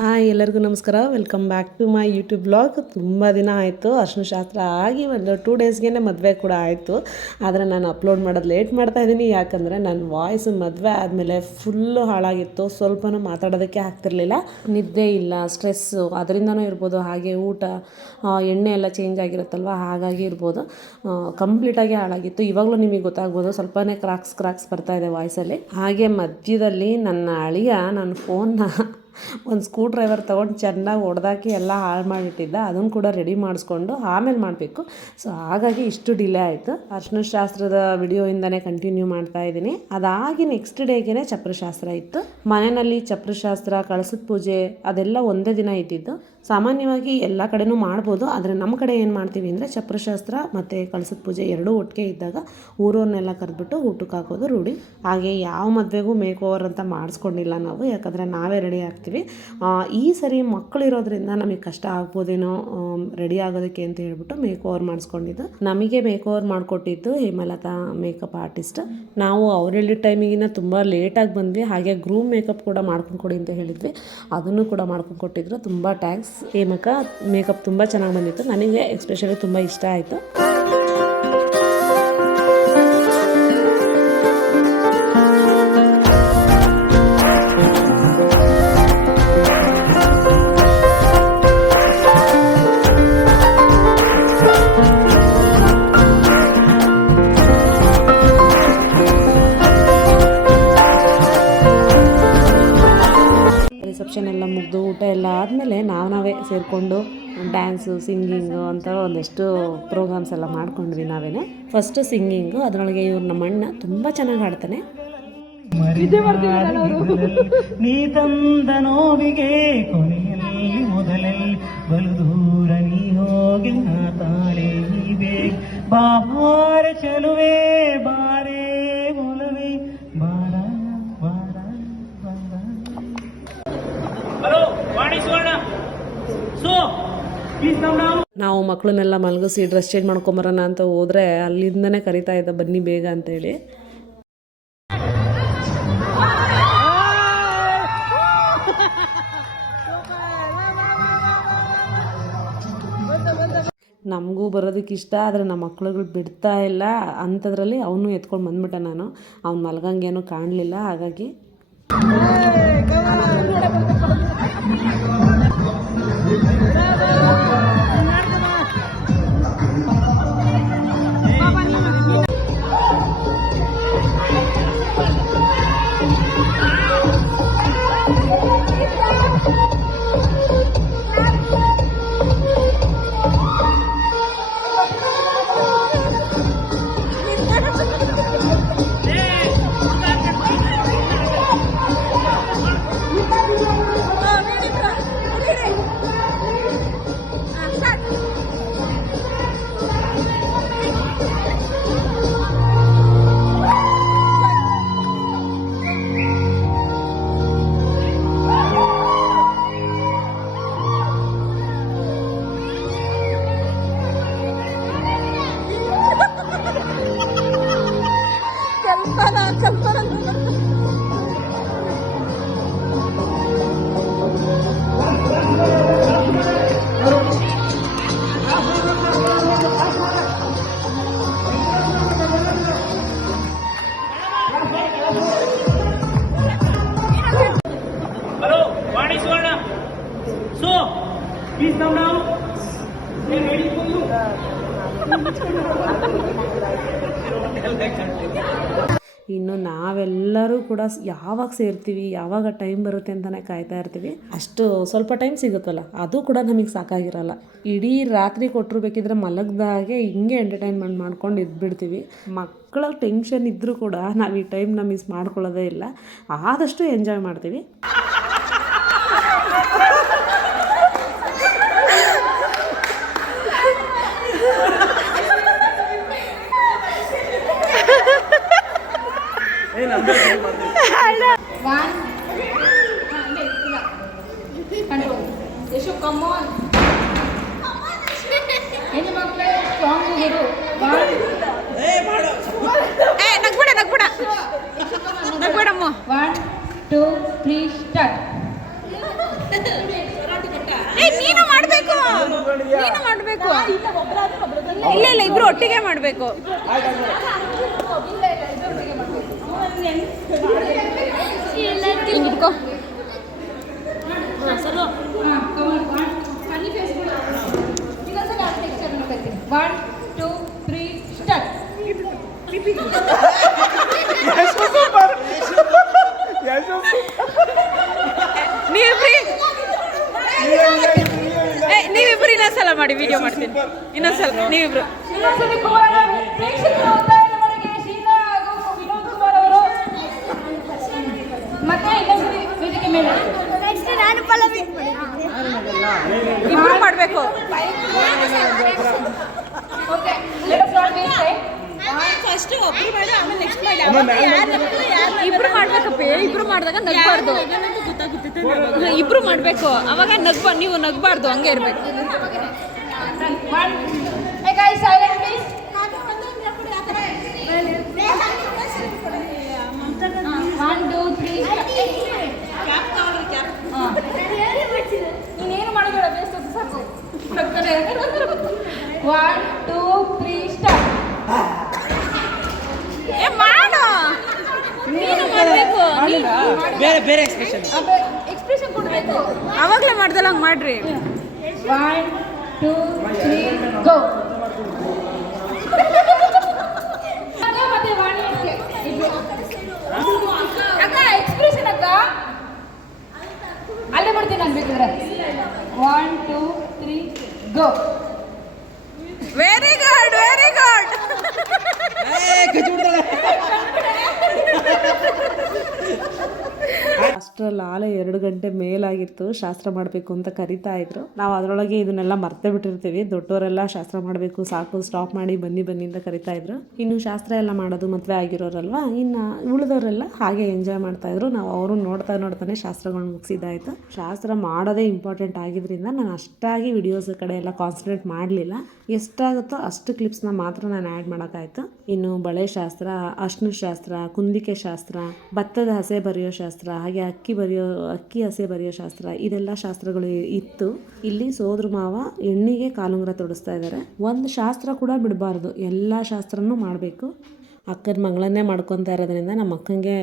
Hi, ಎಲ್ಲರಿಗೂ ನಮಸ್ಕಾರ. Welcome back to my YouTube blog ತುಂಬ ದಿನ ಆಯಿತು. ಅರ್ಶಿನ ಶಾಸ್ತ್ರ ಆಗಿ ಒಂದು ಟೂ ಡೇಸ್ಗೆ ಮದುವೆ ಕೂಡ ಆಯಿತು. ಆದರೆ ನಾನು ಅಪ್ಲೋಡ್ ಮಾಡೋದು ಲೇಟ್ ಮಾಡ್ತಾ ಇದ್ದೀನಿ. ಯಾಕಂದರೆ ನನ್ನ ವಾಯ್ಸ್ ಮದುವೆ ಆದಮೇಲೆ ಫುಲ್ಲು ಹಾಳಾಗಿತ್ತು. ಸ್ವಲ್ಪನೂ ಮಾತಾಡೋದಕ್ಕೆ ಆಗ್ತಿರ್ಲಿಲ್ಲ. ನಿದ್ದೆ ಇಲ್ಲ ಸ್ಟ್ರೆಸ್ಸು ಅದರಿಂದನೂ ಇರ್ಬೋದು. ಹಾಗೆ ಊಟ ಎಣ್ಣೆ ಎಲ್ಲ ಚೇಂಜ್ ಆಗಿರುತ್ತಲ್ವ? ಹಾಗಾಗಿ ಇರ್ಬೋದು. ಕಂಪ್ಲೀಟಾಗಿ ಹಾಳಾಗಿತ್ತು. ಇವಾಗಲೂ ನಿಮಗೆ ಗೊತ್ತಾಗ್ಬೋದು. ಸ್ವಲ್ಪನೇ ಕ್ರಾಕ್ಸ್ ಕ್ರಾಕ್ಸ್ ಬರ್ತಾ ಇದೆ ವಾಯ್ಸಲ್ಲಿ ಹಾಗೆ ಮಧ್ಯದಲ್ಲಿ ನನ್ನ ಅಳಿಯ, ನನ್ನ ಫೋನ್ನ ಒಂದು ಸ್ಕ್ರೂ ಡ್ರೈವರ್ ತೊಗೊಂಡು ಚೆನ್ನಾಗಿ ಹೊಡೆದಾಕಿ ಎಲ್ಲ ಹಾಳು ಮಾಡಿಟ್ಟಿದ್ದ, ಅದನ್ನು ಕೂಡ ರೆಡಿ ಮಾಡಿಸ್ಕೊಂಡು ಆಮೇಲೆ ಮಾಡಬೇಕು. ಸೊ ಹಾಗಾಗಿ ಇಷ್ಟು ಡಿಲೇ ಆಯಿತು. ಅರ್ಶನ ಶಾಸ್ತ್ರದ ವಿಡಿಯೋಯಿಂದನೇ ಕಂಟಿನ್ಯೂ ಮಾಡ್ತಾ ಇದ್ದೀನಿ. ಅದಾಗಿ ನೆಕ್ಸ್ಟ್ ಡೇಗೆ ಚಪ್ರಶಾಸ್ತ್ರ ಇತ್ತು. ಮನೆಯಲ್ಲಿ ಚಪ್ರಶಾಸ್ತ್ರ, ಕಳಸದ ಪೂಜೆ ಅದೆಲ್ಲ ಒಂದೇ ದಿನ ಇದ್ದಿದ್ದು. ಸಾಮಾನ್ಯವಾಗಿ ಎಲ್ಲ ಕಡೆನೂ ಮಾಡ್ಬೋದು, ಆದರೆ ನಮ್ಮ ಕಡೆ ಏನು ಮಾಡ್ತೀವಿ ಅಂದರೆ ಚಪ್ರಶಾಸ್ತ್ರ ಮತ್ತು ಕಳಸದ ಪೂಜೆ ಎರಡೂ ಒಟ್ಟಿಗೆ ಇದ್ದಾಗ ಊರವ್ರನ್ನೆಲ್ಲ ಕರೆದ್ಬಿಟ್ಟು ಊಟಕ್ಕೆ ಹಾಕೋದು ರೂಢಿ. ಹಾಗೆ ಯಾವ ಮದುವೆಗೂ ಮೇಕ್ ಓವರ್ ಅಂತ ಮಾಡಿಸ್ಕೊಂಡಿಲ್ಲ ನಾವು, ಯಾಕಂದರೆ ನಾವೇ ರೆಡಿ ಆಗ್ತೀವಿ. ಈ ಸರಿ ಮಕ್ಕಳಿರೋದ್ರಿಂದ ನಮಗೆ ಕಷ್ಟ ಆಗ್ಬೋದೇನೋ ರೆಡಿ ಆಗೋದಕ್ಕೆ ಅಂತ ಹೇಳ್ಬಿಟ್ಟು ಮೇಕ್ ಓವರ್ ಮಾಡಿಸ್ಕೊಂಡಿದ್ದು. ನಮಗೆ ಮೇಕ್ ಓವರ್ ಮಾಡಿಕೊಟ್ಟಿದ್ದು ಹೇಮಲತಾ ಮೇಕಪ್ ಆರ್ಟಿಸ್ಟ್. ನಾವು ಅವ್ರು ಹೇಳಿದ ಟೈಮಿಗಿನ ತುಂಬ ಲೇಟಾಗಿ ಬಂದ್ವಿ. ಹಾಗೆ ಗ್ರೂಮ್ ಮೇಕಪ್ ಕೂಡ ಮಾಡ್ಕೊಂಡು ಕೊಡಿ ಅಂತ ಹೇಳಿದ್ವಿ. ಅದನ್ನು ಕೂಡ ಮಾಡ್ಕೊಂಡು ಕೊಟ್ಟಿದ್ರು. ತುಂಬ ಟ್ಯಾಂಕ್ಸ್ ಹೇಮಕ ಮೇಕಪ್ ತುಂಬ ಚೆನ್ನಾಗಿ ಬಂದಿತ್ತು. ನನಗೆ ಎಸ್ಪೆಷಲಿ ತುಂಬ ಇಷ್ಟ ಆಯಿತು. ಸೇರಿಕೊಂಡು ಡ್ಯಾನ್ಸು, ಸಿಂಗಿಂಗು ಅಂತ ಒಂದಷ್ಟು ಪ್ರೋಗ್ರಾಮ್ಸ್ ಎಲ್ಲ ಮಾಡ್ಕೊಂಡ್ವಿ ನಾವೇ ಫಸ್ಟು ಸಿಂಗಿಂಗು, ಅದರೊಳಗೆ ಇವ್ರು ನಮ್ಮ ಅಣ್ಣ ತುಂಬ ಚೆನ್ನಾಗಿ ಹಾಡ್ತಾನೆ. ನೀ ತಂದ ನೋವಿಗೆ ಕೊನೆಯಲ್ಲಿ ಮೊದಲಲ್ಲಿ ಬಲು ದೂರ ನೀ ಹೋಗಿ ನಾ ತಾಳೆ ನೀವೇ. ಬಾರ ಚಲುವೆ ಬಾರೇ ಸೊ ನಾವು ಮಕ್ಕಳನ್ನೆಲ್ಲ ಮಲಗಿಸಿ ಡ್ರೆಸ್ ಚೇಂಜ್ ಮಾಡ್ಕೊಂಬರೋಣ ಅಂತ ಹೋದ್ರೆ ಅಲ್ಲಿಂದನೇ ಕರಿತಾ ಇದ್ದ ಬನ್ನಿ ಬೇಗ ಅಂತೇಳಿ ನಮಗೂ ಬರೋದಕ್ಕೆ ಇಷ್ಟ ಆದರೆ ನಮ್ಮ ಮಕ್ಳುಗಳು ಬಿಡ್ತಾ ಇಲ್ಲ. ಅಂಥದ್ರಲ್ಲಿ ಅವನು ಎತ್ಕೊಂಡು ಬಂದ್ಬಿಟ್ಟ ನಾನು. ಅವ್ನು ಮಲ್ಗಂಗೇನು ಕಾಣಲಿಲ್ಲ ಹಾಗಾಗಿ ಇನ್ನು ನಾವೆಲ್ಲರೂ ಕೂಡ ಯಾವಾಗ ಸೇರ್ತೀವಿ, ಯಾವಾಗ ಟೈಮ್ ಬರುತ್ತೆ ಅಂತಲೇ ಕಾಯ್ತಾ ಇರ್ತೀವಿ. ಅಷ್ಟು ಸ್ವಲ್ಪ ಟೈಮ್ ಸಿಗುತ್ತಲ್ಲ, ಅದು ಕೂಡ ನಮಗೆ ಸಾಕಾಗಿರಲ್ಲ. ಇಡೀ ರಾತ್ರಿ ಕೊಟ್ಟರು ಬೇಕಿದ್ರೆ ಮಲಗ್ದಾಗೆ ಹಿಂಗೆ ಎಂಟರ್ಟೈನ್ಮೆಂಟ್ ಮಾಡ್ಕೊಂಡು ಇದ್ಬಿಡ್ತೀವಿ. ಮಕ್ಕಳ ಟೆನ್ಷನ್ ಇದ್ದರೂ ಕೂಡ ನಾವು ಈ ಟೈಮ್ನ ಮಿಸ್ ಮಾಡ್ಕೊಳ್ಳೋದೇ ಇಲ್ಲ. ಆದಷ್ಟು ಎಂಜಾಯ್ ಮಾಡ್ತೀವಿ. ಹೆಣ್ಣು ಮಕ್ಕಳು ಸ್ಟ್ರಾಂಗ್ ಏ ನಗ್ಬೇಡ ನಗ್ಬೇಡ ನಗ್ಬೇಡಮ್ಮ ಒನ್ ಟೂ ತ್ರೀ ಸ್ಟಾರ್ಟ್ ನೀನು ಮಾಡಬೇಕು. ನೀನು ಮಾಡಬೇಕು. ಇಲ್ಲ ಇಲ್ಲ ಇಬ್ರು ಒಟ್ಟಿಗೆ ಮಾಡ್ಬೇಕು. ಹಿಂಗ್ ಇಟ್ಕೋ ಒನ್ ಟೂ ತ್ರೀ ಸ್ಟಾರ್ಟ್ ನೀವಿಬ್ರಿ ಏ ನೀವಿಬ್ರು ಇನ್ನೊಂದ್ಸಲ ಮಾಡಿ ವಿಡಿಯೋ ಮಾಡ್ತೀನಿ ಇನ್ನೊಂದ್ಸಲ ನೀವಿಬ್ರು ಇಬ್ರು ಮಾಡಬೇಕು. ಫಸ್ಟ್ ಒಬ್ರು ಮಾಡಿ ಆಮೇಲೆ ನೆಕ್ಸ್ಟ್ ಮಾಡಿ. ಇಬ್ರು ಮಾಡ್ಬೇಕಪ್ಪ ಇಬ್ರು ಮಾಡಿದಾಗ ನಗ್ಬಾರ್ದು. ಇಬ್ರು ಮಾಡಬೇಕು. ಅವಾಗ ನಗ್ಬಾ ನೀವು ನಗಬಾರ್ದು ಹಂಗೆ ಇರ್ಬೇಕು one hey guys silent please one two three ನೀನೇನು ಮಾಡೋದಿಲ್ಲ ಬೇಸ್ ಸಾಕು ಒನ್ ಟೂ ತ್ರೀ ಸ್ಟಾರ್ಟ್ ಮಾಡು. ನೀನು ಮಾಡಬೇಕು. ಬೇರೆ ಬೇರೆ ಎಕ್ಸ್ಪ್ರೆಷನ್ ಎಕ್ಸ್ಪ್ರೆಷನ್ ಕೊಡಬೇಕು. ಅವಾಗಲೇ ಮಾಡ್ದಲ್ಲ ಹಂಗೆ ಮಾಡ್ರಿ. ಒನ್ ಟೂ ತ್ರೀ ಗೋ ಅಲ್ಲೇ ಮಾಡ್ತೀನಿ ನಾನು ಬೇಕಿದ್ರೆ one two three go very good very good ಅಷ್ಟರಲ್ಲಿ ಆಲೆ ಎರಡು ಗಂಟೆ ಮೇಲಾಗಿತ್ತು, ಶಾಸ್ತ್ರ ಮಾಡಬೇಕು ಅಂತ ಕರಿತಾ ಇದ್ರು. ನಾವು ಅದರೊಳಗೆ ಇದನ್ನೆಲ್ಲ ಮರ್ತೇ ಬಿಟ್ಟಿರ್ತೀವಿ. ದೊಡ್ಡವರೆಲ್ಲ ಶಾಸ್ತ್ರ ಮಾಡಬೇಕು, ಸಾಕು ಸ್ಟಾಪ್ ಮಾಡಿ ಬನ್ನಿ ಬನ್ನಿ ಅಂತ ಕರಿತಾ ಇದ್ರು. ಇನ್ನು ಶಾಸ್ತ್ರ ಎಲ್ಲ ಮಾಡೋದು ಮದುವೆ ಆಗಿರೋರಲ್ವಾ? ಇನ್ನು ಉಳಿದವರೆಲ್ಲ ಹಾಗೆ ಎಂಜಾಯ್ ಮಾಡ್ತಾ ಇದ್ರು. ನಾವು ಅವರು ನೋಡ್ತಾ ನೋಡ್ತಾನೆ ಶಾಸ್ತ್ರಗಳನ್ನ ಮುಗಿಸಿದ್ದಾಯ್ತು. ಶಾಸ್ತ್ರ ಮಾಡೋದೇ ಇಂಪಾರ್ಟೆಂಟ್ ಆಗಿದ್ರಿಂದ ನಾನು ಅಷ್ಟಾಗಿ ವಿಡಿಯೋಸ್ ಕಡೆ ಎಲ್ಲ ಕಾನ್ಸಂಟ್ರೇಟ್ ಮಾಡಲಿಲ್ಲ. ಎಷ್ಟಾಗುತ್ತೋ ಅಷ್ಟು ಕ್ಲಿಪ್ಸ್ನ ಮಾತ್ರ ನಾನು ಆ್ಯಡ್ ಮಾಡೋಕ್ಕಾಯ್ತು. ಇನ್ನು ಬಳೆ ಶಾಸ್ತ್ರ ಅರ್ಶಿನ ಶಾಸ್ತ್ರ, ಕುಂದಿಕೆ ಶಾಸ್ತ್ರ, ಭತ್ತದ ಹಸೆ ಬರೆಯೋ ಶಾಸ್ತ್ರ ಹಾಗೆ ಅಕ್ಕಿ ಬರೆಯೋ, ಅಕ್ಕಿ ಹಸೆ ಬರೆಯೋ ಶಾಸ್ತ್ರ, ಇದೆಲ್ಲ ಶಾಸ್ತ್ರಗಳು ಇತ್ತು. ಇಲ್ಲಿ ಸೋದ್ರ ಮಾವ ಎಣ್ಣಿಗೆ ಕಾಲುಂಗ್ರ ತೊಡಿಸ್ತಾ ಇದ್ದಾರೆ ಒಂದು ಶಾಸ್ತ್ರ ಕೂಡ ಬಿಡಬಾರ್ದು. ಎಲ್ಲ ಶಾಸ್ತ್ರನೂ ಮಾಡಬೇಕು. ಅಕ್ಕನ ಮಗಳನ್ನೇ ಮಾಡ್ಕೊತಾ ಇರೋದ್ರಿಂದ ನಮ್ಮ ಅಕ್ಕಂಗೆ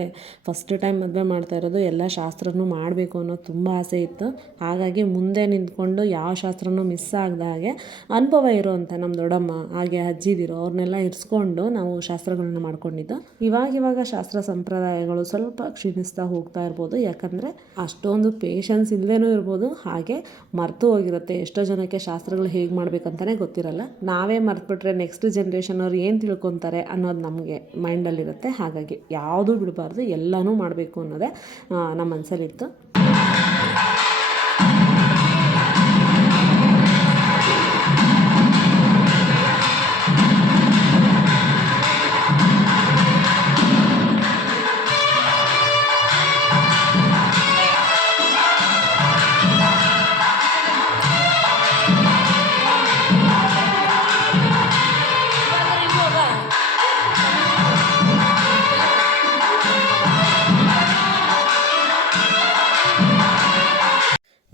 ಫಸ್ಟ್ ಟೈಮ್ ಮದುವೆ ಮಾಡ್ತಾ ಇರೋದು ಎಲ್ಲ ಶಾಸ್ತ್ರನೂ ಮಾಡಬೇಕು ಅನ್ನೋ ತುಂಬ ಆಸೆ ಇತ್ತು. ಹಾಗಾಗಿ ಮುಂದೆ ನಿಂತ್ಕೊಂಡು ಯಾವ ಶಾಸ್ತ್ರನೂ ಮಿಸ್ ಆಗದ ಹಾಗೆ ಅನುಭವ ಇರೋವಂಥ ನಮ್ಮ ದೊಡ್ಡಮ್ಮ, ಹಾಗೆ ಅಜ್ಜಿದಿರೋ ಅವ್ರನ್ನೆಲ್ಲ ಇರಿಸ್ಕೊಂಡು ನಾವು ಶಾಸ್ತ್ರಗಳನ್ನ ಮಾಡ್ಕೊಂಡಿದ್ದು. ಇವಾಗ ಇವಾಗ ಶಾಸ್ತ್ರ ಸಂಪ್ರದಾಯಗಳು ಸ್ವಲ್ಪ ಕ್ಷೀಣಿಸ್ತಾ ಹೋಗ್ತಾ ಇರ್ಬೋದು. ಯಾಕಂದರೆ ಅಷ್ಟೊಂದು ಪೇಷನ್ಸ್ ಇಲ್ಲದೇನೂ ಇರ್ಬೋದು. ಹಾಗೆ ಮರೆತು ಹೋಗಿರುತ್ತೆ. ಎಷ್ಟೋ ಜನಕ್ಕೆ ಶಾಸ್ತ್ರಗಳು ಹೇಗೆ ಮಾಡ್ಬೇಕಂತಲೇ ಗೊತ್ತಿರಲ್ಲ. ನಾವೇ ಮರ್ತ್ಬಿಟ್ರೆ ನೆಕ್ಸ್ಟ್ ಜನ್ರೇಷನ್ ಅವ್ರು ಏನು ತಿಳ್ಕೊತಾರೆ ಅನ್ನೋದು ನಮಗೆ ಮೈಂಡಲ್ಲಿರುತ್ತೆ. ಹಾಗಾಗಿ ಯಾವುದೂ ಬಿಡಬಾರ್ದು. ಎಲ್ಲನೂ ಮಾಡಬೇಕು ಅನ್ನೋದೇ ನಮ್ಮ ಮನಸ್ಸಲ್ಲಿತ್ತು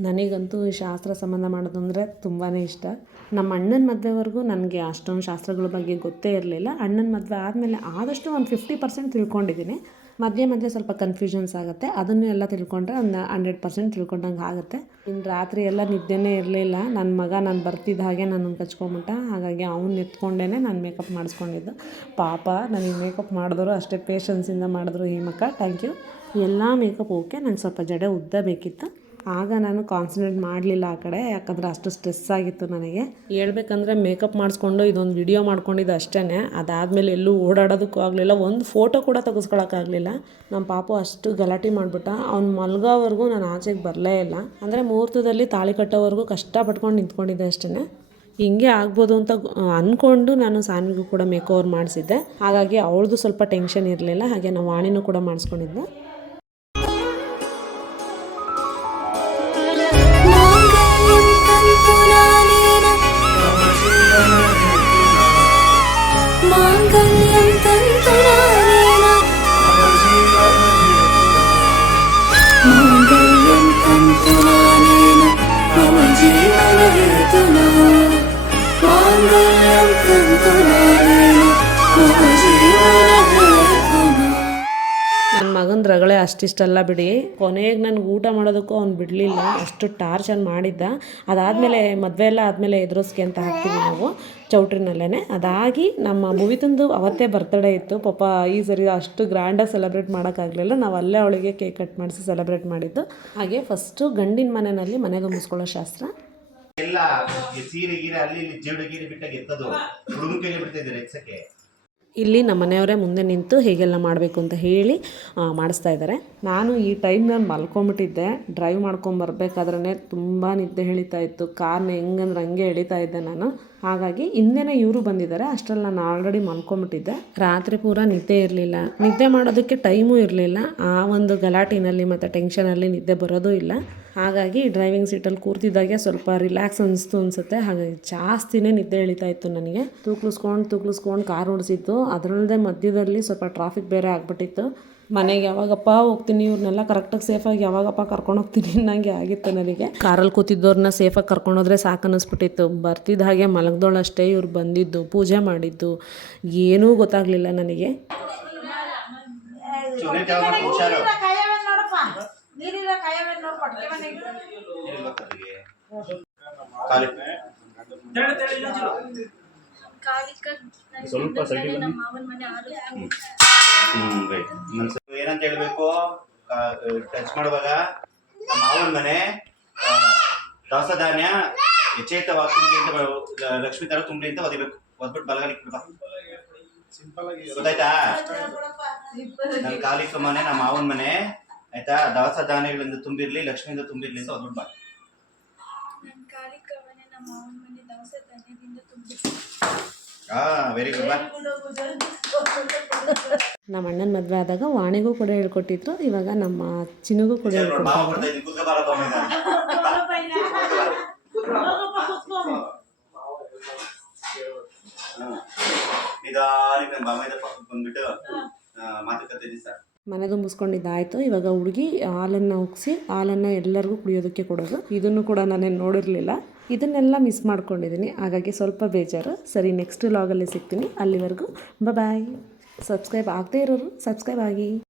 ನನಗಂತೂ ಈ ಶಾಸ್ತ್ರ ಸಂಬಂಧ ಮಾಡೋದು ಅಂದರೆ ತುಂಬಾ ಇಷ್ಟ. ನಮ್ಮ ಅಣ್ಣನ ಮದುವೆವರೆಗೂ ನನಗೆ ಅಷ್ಟೊಂದು ಶಾಸ್ತ್ರಗಳ ಬಗ್ಗೆ ಗೊತ್ತೇ ಇರಲಿಲ್ಲ. ಅಣ್ಣನ ಮದುವೆ ಆದಮೇಲೆ ಆದಷ್ಟು ಒಂದು ಫಿಫ್ಟಿ ಪರ್ಸೆಂಟ್ ತಿಳ್ಕೊಂಡಿದ್ದೀನಿ ಮಧ್ಯೆ ಮಧ್ಯೆ ಸ್ವಲ್ಪ ಕನ್ಫ್ಯೂಷನ್ಸ್ ಆಗುತ್ತೆ. ಅದನ್ನು ಎಲ್ಲ ತಿಳ್ಕೊಂಡ್ರೆ ಒಂದು ಹಂಡ್ರೆಡ್ ಪರ್ಸೆಂಟ್ ತಿಳ್ಕೊಂಡಂಗೆ ಆಗುತ್ತೆ. ಇನ್ನು ರಾತ್ರಿ ಎಲ್ಲ ನಿದ್ದೆನೇ ಇರಲಿಲ್ಲ. ನನ್ನ ಮಗ ನಾನು ಬರ್ತಿದ್ದ ಹಾಗೆ ನನ್ನನ್ನು ಕಚ್ಕೊಂಬಿಟ್ಟ. ಹಾಗಾಗಿ ಅವ್ನು ಎತ್ಕೊಂಡೇ ನಾನು ಮೇಕಪ್ ಮಾಡಿಸ್ಕೊಂಡಿದ್ದು. ಪಾಪ ನನಗೆ ಮೇಕಪ್ ಮಾಡಿದ್ರು ಅಷ್ಟೇ ಪೇಷನ್ಸಿಂದ ಮಾಡಿದ್ರು ಹೇಮಕ್ಕ. ಥ್ಯಾಂಕ್ ಯು ಎಲ್ಲ ಮೇಕಪ್ ಓಕೆ ನಂಗೆ ಸ್ವಲ್ಪ ಜಡೆ ಉದ್ದ ಬೇಕಿತ್ತು. ಆಗ ನಾನು ಕಾನ್ಸಂಟ್ರೇಟ್ ಮಾಡಲಿಲ್ಲ ಆ ಕಡೆ, ಯಾಕಂದರೆ ಅಷ್ಟು ಸ್ಟ್ರೆಸ್ ಆಗಿತ್ತು ನನಗೆ. ಹೇಳ್ಬೇಕಂದ್ರೆ ಮೇಕಪ್ ಮಾಡಿಸ್ಕೊಂಡು ಇದೊಂದು ವಿಡಿಯೋ ಮಾಡ್ಕೊಂಡಿದ್ದು ಅಷ್ಟೇ ಅದಾದಮೇಲೆ ಎಲ್ಲೂ ಓಡಾಡೋದಕ್ಕೂ ಆಗಲಿಲ್ಲ. ಒಂದು ಫೋಟೋ ಕೂಡ ತೆಗೆಸ್ಕೊಳಕ್ಕಾಗಲಿಲ್ಲ ನಮ್ಮ ಪಾಪು ಅಷ್ಟು ಗಲಾಟೆ ಮಾಡಿಬಿಟ್ಟ. ಅವ್ನು ಮಲ್ಗೋವರೆಗೂ ನಾನು ಆಚೆಗೆ ಬರಲೇ ಇಲ್ಲ. ಅಂದರೆ ಮುಹೂರ್ತದಲ್ಲಿ ತಾಳಿ ಕಟ್ಟೋವರೆಗೂ ಕಷ್ಟಪಟ್ಕೊಂಡು ನಿಂತ್ಕೊಂಡಿದ್ದೆ ಅಷ್ಟೇ ಹಿಂಗೆ ಆಗ್ಬೋದು ಅಂತ ಅಂದ್ಕೊಂಡು ನಾನು ಸಾನ್ವಿಗೂ ಕೂಡ ಮೇಕ್ ಓವರ್ ಮಾಡಿಸಿದ್ದೆ. ಹಾಗಾಗಿ ಅವಳದು ಸ್ವಲ್ಪ ಟೆನ್ಷನ್ ಇರಲಿಲ್ಲ. ಹಾಗೆ ನಾವು ವಾಣಿನೂ ಕೂಡ ಮಾಡಿಸ್ಕೊಂಡಿದ್ದೆ. மாங்கல்யம் தந்துரானேனா மாங்கல்யம் தந்துரானேனா மம ஜீவன ஹேதுனா மாங்கல்யம் தந்துரானேனா மம ஜீவன ಅಣ್ಣನ ರಗಳೆ ಅಷ್ಟಿಷ್ಟಲ್ಲ ಬಿಡಿ. ಕೊನೆಗೆ ನನಗೆ ಊಟ ಮಾಡೋದಕ್ಕೂ ಅವ್ನು ಬಿಡಲಿಲ್ಲ. ಅಷ್ಟು ಟಾರ್ಚರ್ ಮಾಡಿದ್ದ. ಅದಾದಮೇಲೆ ಮದುವೆ ಎಲ್ಲ ಆದಮೇಲೆ ಎದುರಿಸ್ಕೆ ಅಂತ ಹಾಕ್ತೀವಿ ನಾವು ಚೌಟ್ರಿನಲ್ಲೇ ಅದಾಗಿ ನಮ್ಮ ಮುವಿತಂದು ಅವತ್ತೇ ಬರ್ತಡೇ ಇತ್ತು. ಪಾಪ ಈ ಸರಿ ಅಷ್ಟು ಗ್ರ್ಯಾಂಡಾಗಿ ಸೆಲೆಬ್ರೇಟ್ ಮಾಡೋಕ್ಕಾಗಲಿಲ್ಲ. ನಾವು ಅಲ್ಲೇ ಅವಳಿಗೆ ಕೇಕ್ ಕಟ್ ಮಾಡಿಸಿ ಸೆಲೆಬ್ರೇಟ್ ಮಾಡಿದ್ದು. ಹಾಗೆ ಫಸ್ಟು ಗಂಡಿನ ಮನೆಯಲ್ಲಿ ಮನೆ ತುಂಬಿಸ್ಕೊಳ್ಳೋ ಶಾಸ್ತ್ರ. ಎಲ್ಲ ಸೀರೆ ಗೀರೆ ಅಲ್ಲಿ ಜೀವಡ ಗೀರೆ ಬಿಟ್ಟಾಗ ಎತ್ತದು. ಕೈಲಿ ಬಿಡ್ತಿದ್ದಾರೆ ಎತ್ಸಕ್ಕೆ. ಇಲ್ಲಿ ನಮ್ಮ ಮನೆಯವರೇ ಮುಂದೆ ನಿಂತು ಹೇಗೆಲ್ಲ ಮಾಡಬೇಕು ಅಂತ ಹೇಳಿ ಮಾಡಿಸ್ತಾ ಇದ್ದಾರೆ. ನಾನು ಈ ಟೈಮ್ನಲ್ಲಿ ಮಲ್ಕೊಂಬಿಟ್ಟಿದ್ದೆ. ಡ್ರೈವ್ ಮಾಡ್ಕೊಂಬರ್ಬೇಕಾದ್ರೆ ತುಂಬ ನಿದ್ದೆ ಹೇಳಿತಾ ಇತ್ತು. ಕಾರ್ನ ಹೆಂಗಂದ್ರೆ ಹಂಗೆ ಎಳಿತಾ ಇದ್ದೆ ನಾನು. ಹಾಗಾಗಿ ಹಿಂದೆನೇ ಇವರು ಬಂದಿದ್ದಾರೆ. ಅಷ್ಟರಲ್ಲಿ ನಾನು ಆಲ್ರೆಡಿ ಮಲ್ಕೊಂಬಿಟ್ಟಿದ್ದೆ. ರಾತ್ರಿ ಪೂರ ನಿದ್ದೆ ಇರಲಿಲ್ಲ. ನಿದ್ದೆ ಮಾಡೋದಕ್ಕೆ ಟೈಮೂ ಇರಲಿಲ್ಲ. ಆ ಒಂದು ಗಲಾಟಿನಲ್ಲಿ ಮತ್ತು ಟೆನ್ಷನಲ್ಲಿ ನಿದ್ದೆ ಬರೋದೂ ಇಲ್ಲ. ಹಾಗಾಗಿ ಡ್ರೈವಿಂಗ್ ಸೀಟಲ್ಲಿ ಕೂರ್ತಿದ್ದಾಗೆ ಸ್ವಲ್ಪ ರಿಲ್ಯಾಕ್ಸ್ ಅನಿಸ್ತು ಅನಿಸುತ್ತೆ. ಹಾಗಾಗಿ ಜಾಸ್ತಿನೇ ನಿದ್ದೆ ಎಳಿತಾ ಇತ್ತು ನನಗೆ. ತೂಕ್ಲಿಸ್ಕೊಂಡು ತೂಕ್ಲಿಸ್ಕೊಂಡು ಕಾರ್ ಓಡಿಸಿತ್ತು. ಅದರಲ್ಲದೆ ಮಧ್ಯದಲ್ಲಿ ಸ್ವಲ್ಪ ಟ್ರಾಫಿಕ್ ಬೇರೆ ಆಗಿಬಿಟ್ಟಿತ್ತು. ಮನೆಗೆ ಯಾವಾಗಪ್ಪ ಹೋಗ್ತೀನಿ ಇವ್ರನ್ನೆಲ್ಲ ಕರೆಕ್ಟಾಗಿ ಸೇಫಾಗಿ ಯಾವಾಗಪ್ಪ ಕರ್ಕೊಂಡು ಹೋಗ್ತೀನಿ ಅನ್ನಂಗೆ ಆಗಿತ್ತು ನನಗೆ. ಕಾರಲ್ಲಿ ಕೂತಿದ್ದವ್ರನ್ನ ಸೇಫಾಗಿ ಕರ್ಕೊಂಡೋದ್ರೆ ಸಾಕು ಅನ್ನಿಸ್ಬಿಟ್ಟಿತ್ತು ಬರ್ತಿದ್ದ ಹಾಗೆ ಮಲಗ್ದೋಳಷ್ಟೇ ಇವ್ರು ಬಂದಿದ್ದು, ಪೂಜೆ ಮಾಡಿದ್ದು. ಏನೂ ಗೊತ್ತಾಗಲಿಲ್ಲ ನನಗೆ. ನೀರಿಲ್ಲ. ಸ್ವಲ್ಪ ಏನಂತ ಹೇಳ್ಬೇಕು? ಟಚ್ ಮಾಡುವಾಗ ನಮ್ಮ ಮಾವನ ಮನೆ ಆ, ದವಸ ಧಾನ್ಯ ಯಚೇತವಾಗಿ ತುಂಬಿ ಅಂತ ಲಕ್ಷ್ಮೀ ತರ ತುಂಬಿ ಅಂತ ಒದಿಬೇಕು. ಒದ್ಬಿಟ್ಟು ಬಲಗಾಲಿ ಬಿಡ್ಬಾ ಗೊತ್ತಾಯ್ತಾ? ನನ್ನ ಕಾಲಿಕ ಮನೆ ನಮ್ಮ ಮಾವನ ಮನೆ. ಆಯ್ತಾ? ದವಸ ಧಾನ್ಯಗಳಿಂದ ತುಂಬಿರ್ಲಿ ಲಕ್ಷ್ಮಿಯಿಂದ ತುಂಬಿರ್ಲಿ ಅಂತ ಒದ್ಬಿಟ್ಟು ಬಾಕಿ ಹಾ ವೆರಿ ಗುಡ್ ಬಾ. ನಮ್ಮ ಅಣ್ಣನ ಮದುವೆ ಆದಾಗ ವಾಣಿಗೂ ಕೂಡ ಹೇಳ್ಕೊಟ್ಟಿದ್ರು ಇವಾಗ ನಮ್ಮ ಚಿನ್ನಗೂ ಕೂಡ. ನಿಧಾನಕ್ಕೆ ನನ್ನ ಬಾಮೈದ ಪಕ್ಕಕ್ಕೆ ಬಂದ್ಬಿಟ್ಟು ಆ, ಮಾತುಕತೆ ದಿವಸ ಮನೆ ತುಂಬಿಸ್ಕೊಂಡಿದ್ದಾಯ್ತು ಇವಾಗ ಹುಡುಗಿ ಹಾಲನ್ನು ಉಗ್ಸಿ, ಹಾಲನ್ನು ಎಲ್ಲರಿಗೂ ಕುಡಿಯೋದಕ್ಕೆ ಕೊಡೋದು. ಇದನ್ನು ಕೂಡ ನಾನೇನು ನೋಡಿರಲಿಲ್ಲ. ಇದನ್ನೆಲ್ಲ ಮಿಸ್ ಮಾಡ್ಕೊಂಡಿದ್ದೀನಿ ಹಾಗಾಗಿ ಸ್ವಲ್ಪ ಬೇಜಾರು. ಸರಿ ನೆಕ್ಸ್ಟ್ ಲಾಗಲ್ಲಿ ಸಿಗ್ತೀನಿ. ಅಲ್ಲಿವರೆಗೂ ಬಾಯ್ ಸಬ್ಸ್ಕ್ರೈಬ್ ಆಗದೇ ಇರೋರು ಸಬ್ಸ್ಕ್ರೈಬ್ ಆಗಿ.